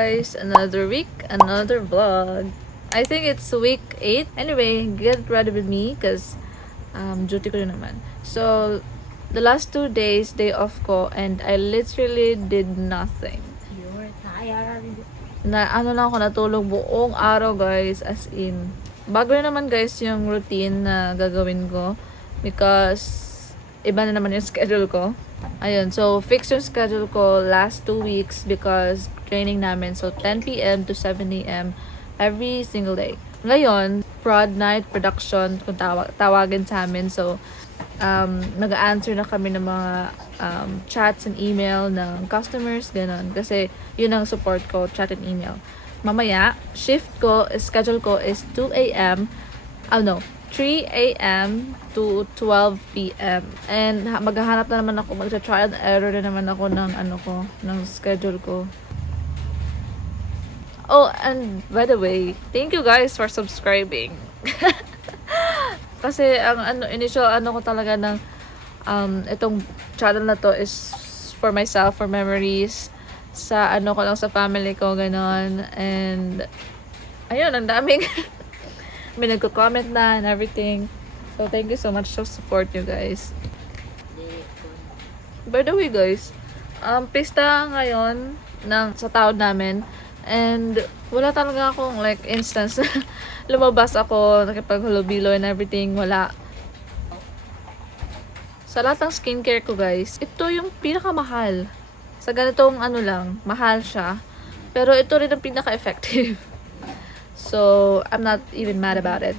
guys, another week, another vlog. I think it's week 8. Anyway, get ready with me because duty ko rin naman. So, the last 2 days, day off ko, and I literally did nothing. You're tired. Ano lang ako natulog buong araw guys, as in. Bago na naman guys yung routine na gagawin ko because iba na naman yung schedule ko. Ayun, so fix yung schedule ko last 2 weeks because training namin. So 10 p.m. to 7 a.m. every single day. Ngayon, prod night production kung tawagin sa amin. So nag-answer na kami ng mga chats and email ng customers, ganun. Kasi yun ang support ko, chat and email. Mamaya, schedule ko is 2 a.m. 3 a.m. to 12 p.m. And maghahanap na naman ako, magsa-trial and error na naman ako ng schedule ko. Oh, and by the way, thank you guys for subscribing. Kasi ang initial ko talaga ng itong channel na to is for myself, for memories, sa ko lang sa family ko, ganon. And ayun, ang daming may nagko-comment na and everything. So thank you so much for support you guys. By the way guys, pista ngayon sa taon namin. And wala talaga akong like instance lumabas ako, nakipaghalubilo and everything, wala. Sa lahat ng skincare ko guys, ito yung pinakamahal. Sa ganitong lang, mahal siya. Pero ito rin ang pinaka-effective. So, I'm not even mad about it.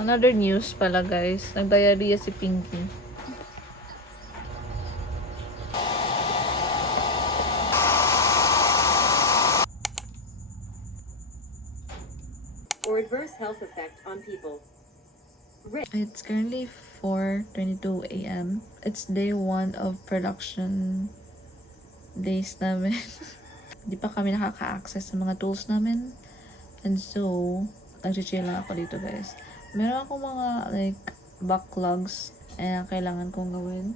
Another news pala guys, nag-diarrhea si Pinky. Or adverse health effect on people. It's currently 4:22 a.m. It's day 1 of production days namin. Hindi pa kami nakaka-access sa mga tools namin. And so, nag-chill lang ako dito guys. Meron akong mga like backlogs na kailangan kong gawin.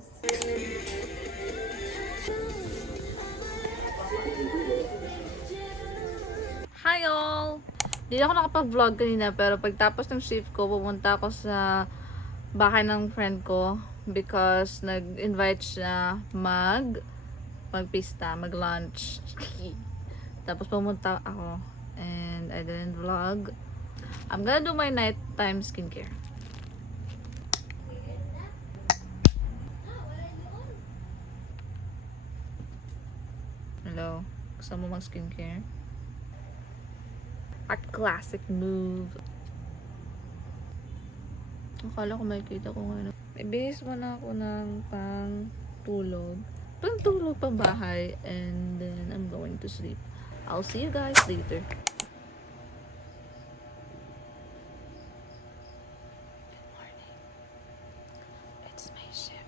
Hi all! Hindi ako nakapag-vlog kanina pero pagtapos ng shift ko, pumunta ako sa bahay ng friend ko because nag-invite siya magpista, mag-lunch. Tapos pumunta ako and I didn't vlog. I'm gonna do my nighttime skincare. Hello? Gusto mo mag-skincare? A classic move. Akala ko makikita ko nga. Ibihis mo na ako ng pang-tulog. Pang-tulog, pang-bahay. And then, I'm going to sleep. I'll see you guys later. Good morning. It's my shift.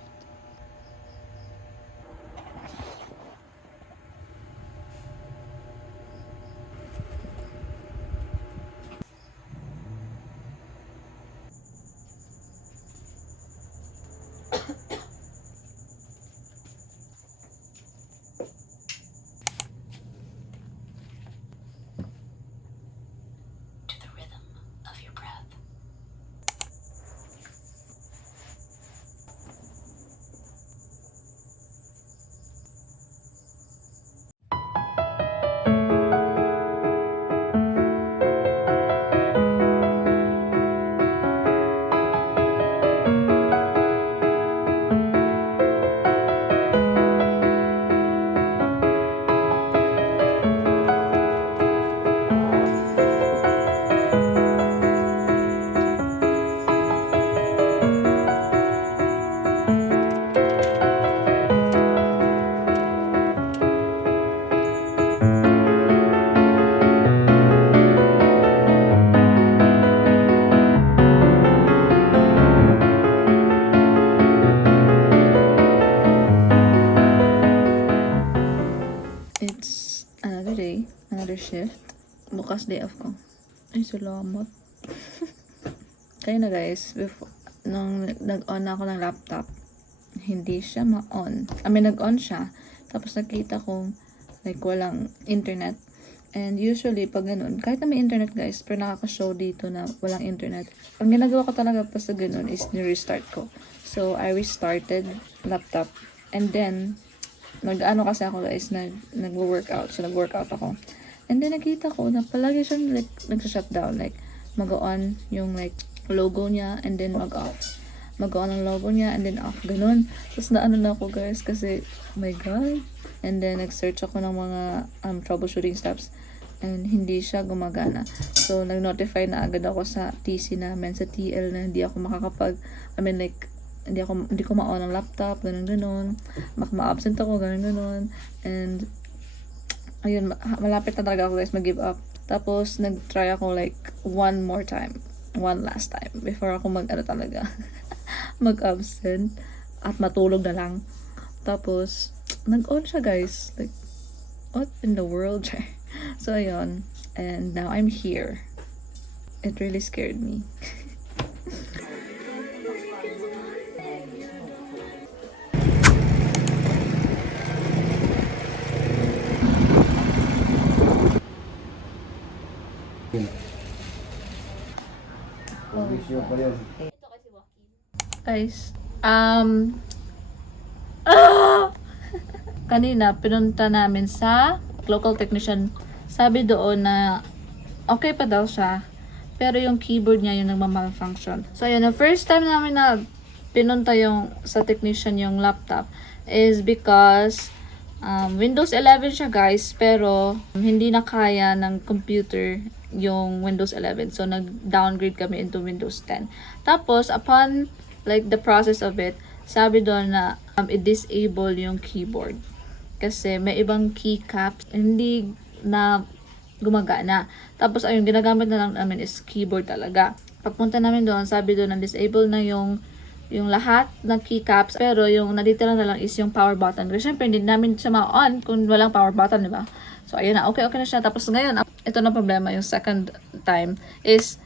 To the rhythm of your breath. It's another day, another shift. Bukas day off ko. Ay, salamat. Kaya na guys, before, nung nag-on ako ng laptop, hindi siya ma-on. Nag-on siya. Tapos nakita ko, like, walang internet. And usually, pag ganun, kahit na may internet guys, pero nakaka-show dito na walang internet. Ang ginagawa ko talaga pa sa ganun is ni-restart ko. So, I restarted laptop. And then, nag-ano kasi ako guys, nag-workout. So, nag-workout ako. And then, nakita ko na palagi siyang like, nag-shutdown. Like, mag-on yung like, logo niya and then mag-off. Mag-on ang logo niya and then off. Ganun. Tapos naano na ako guys kasi, oh my god. And then, nag-search ako ng mga troubleshooting steps and hindi siya gumagana. So, nag-notify na agad ako sa TC namin, sa TL na hindi ako hindi ko ma-on ang laptop, ganun. Ma-absent ako, ganun. And, ayun, malapit na talaga ako guys mag-give up. Tapos, nag-try ako like one last time before ako mag-absent at matulog na lang. Tapos, nag-on siya guys. Like, what in the world? So, ayun. And now I'm here. It really scared me. Guys, kanina pinunta namin sa local technician. Sabi doon na okay pa daw siya, pero yung keyboard niya yung nagma-malfunction. So ayun, the first time namin na pinunta yung sa technician yung laptop is because Windows 11 siya guys, pero hindi na kaya ng computer yung Windows 11. So nag-downgrade kami into Windows 10. Tapos upon like the process of it, sabi doon na i-disable yung keyboard. Kasi may ibang keycaps hindi na gumagana. Tapos ayun, ginagamit na lang namin is keyboard talaga. Pagpunta namin doon, sabi doon na disable na yung lahat ng keycaps, pero yung naditira na lang is yung power button. Kasi syempre, hindi namin siya ma-on kung walang power button, di ba? So ayun na, okay na siya. Tapos ngayon, ito na problema, yung second time is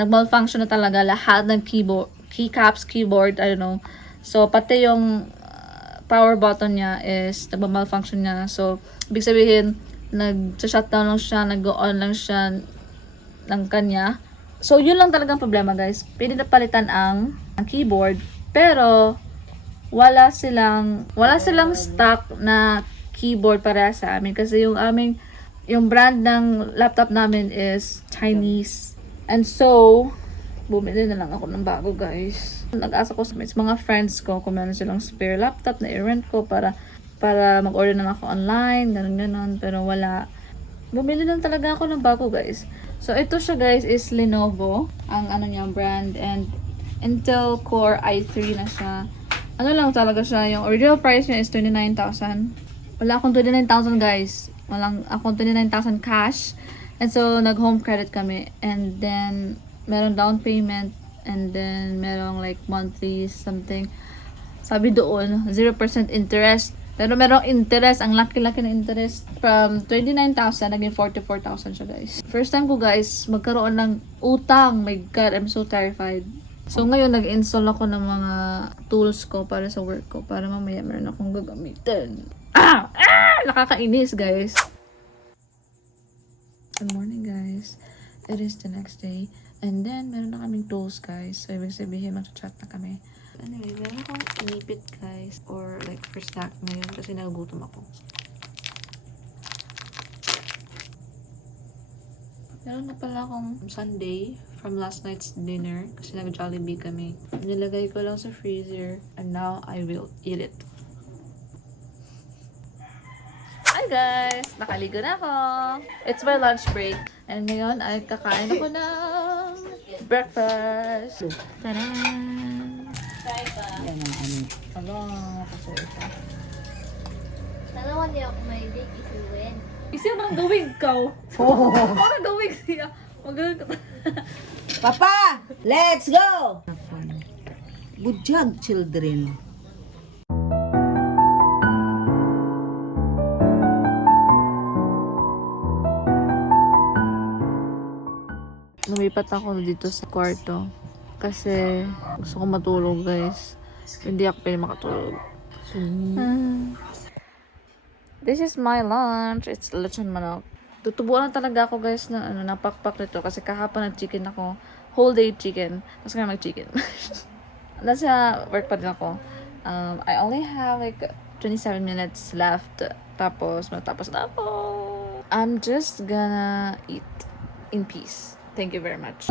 nag-malfunction na talaga lahat ng keycaps, keyboard, I don't know. So, pati yung power button niya is nag-malfunction niya. So, ibig sabihin, nag-shutdown lang siya, nag-on lang siya ng kanya. So, yun lang talagang problema, guys. Pwede na palitan ang keyboard, pero wala silang stock na keyboard para sa amin kasi yung brand ng laptop namin is Chinese. And so, bumili na lang ako ng bago guys. Nag-asa ko sa mga friends ko kung meron silang spare laptop na i-rent ko para mag-order na ako online, ganun. Pero wala. Bumili lang talaga ako ng bago guys. So, ito siya guys is Lenovo. Ang niya brand. And Intel Core i3 na siya. Ano lang talaga siya. Yung original price niya is 29,000. Wala akong 29,000 guys. Walang akong 29,000 cash. And so, nag-home credit kami. And then, meron down payment. And then, merong like monthly something. Sabi doon, 0% interest. Pero merong interest. Ang laki-laki na interest. From 29,000, naging 44,000 siya guys. First time ko guys, magkaroon ng utang. My God, I'm so terrified. So, ngayon, nag-install ako ng mga tools ko para sa work ko. Para mamaya meron akong gagamitin. Nakakainis guys. Good morning guys. It is the next day. And then, meron na kaming tools guys. So, ibig sabihin, mag-chat na kami. Anyway, meron akong inipit guys. Or like for snack ngayon kasi nagugutom ako. Meron na pala akong sundae from last night's dinner. Kasi nag-Jollibee kami. Nilagay ko lang sa freezer. And now, I will eat it. Hi guys! Nakaligo na ako. It's my lunch break. And ngayon ay kakain ako ng breakfast. Tadaan! Hello, kasi ito. Dalawa niya ako may date isuwin. Isiya mang gawin ka. Oo. Parang gawin siya. Magaling ka. Papa, let's go! Good job, children. Lumipat ako dito sa kwarto. Kasi gusto ko matulog, guys. Hindi ako pwede makatulog. So, this is my lunch. It's lechon manok. Tutubuan na talaga ako, guys, na napakpak nito. Kasi kahapon nag-chicken ako. Whole day chicken. Tapos ngayon mag-chicken. Nasa work pa din ako. I only have like 27 minutes left. Tapos matapos na ako. I'm just gonna eat in peace. Thank you very much.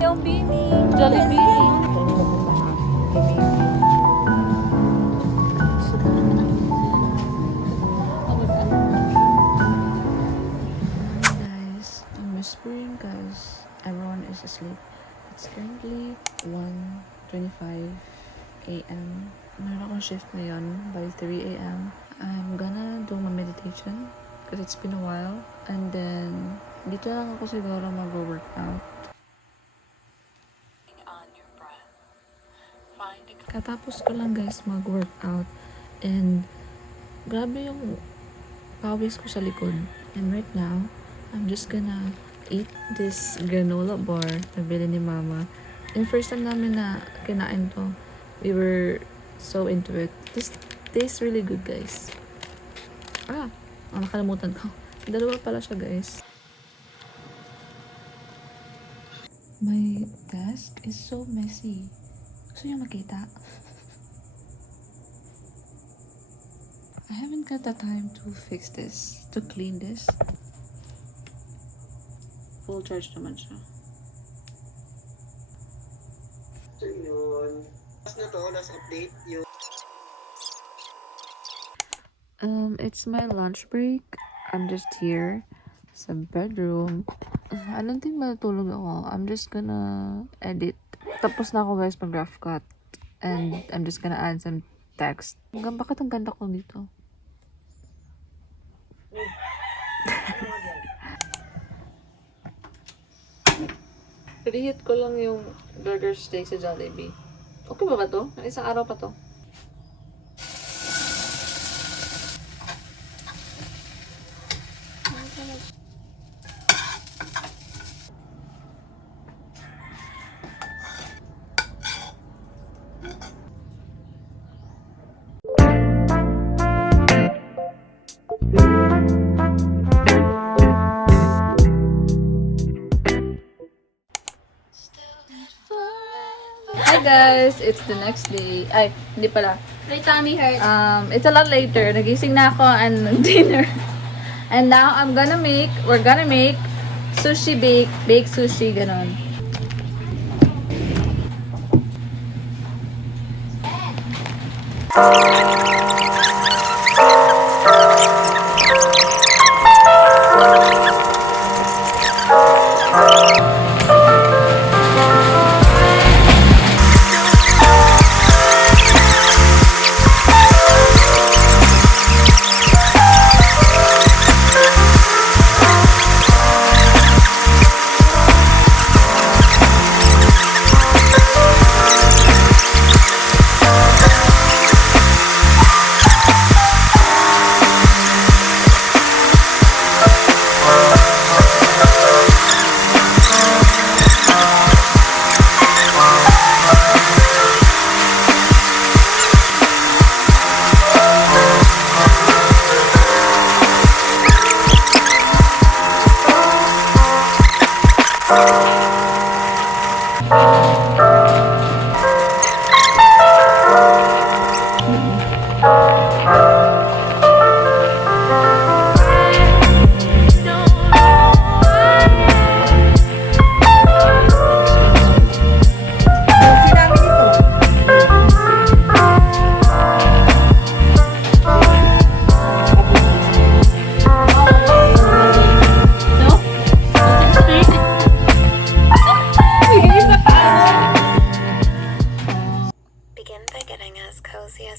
Yung Bini. Jollibee. Guys, I'm whispering because everyone is asleep. It's currently 1:25 a.m. Meron akong shift ngayon by 3 a.m. I'm gonna do my meditation because it's been a while. And then, dito lang ako siguro mag-workout. Katapos ko lang, guys, mag-workout. And grabe yung pawis ko sa likod. And right now, I'm just gonna eat this granola bar na bili ni Mama. And first time namin na kinain to, we were so into it. This tastes really good, guys. Nakalimutan ko. Dalawa pala siya, guys. My desk is so messy. Gusto niyo makita? I haven't got the time to fix this, to clean this. Full charge naman siya. So yun. Last na to, last update. Yung It's my lunch break. I'm just here sa bedroom. I don't think matutulog ako. I'm just gonna edit. Tapos na ako, guys, mag rough cut. And I'm just gonna add some text. Bakit ang ganda ko dito? Reheat ko lang yung burger steak sa Jollibee. Okay ba to? Isang araw pa to. Hi guys! It's the next day. Ay, hindi pala. My tummy hurts. It's a lot later. Nagising na ako and dinner. And now we're gonna make sushi bake sushi, ganon.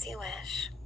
as you wish.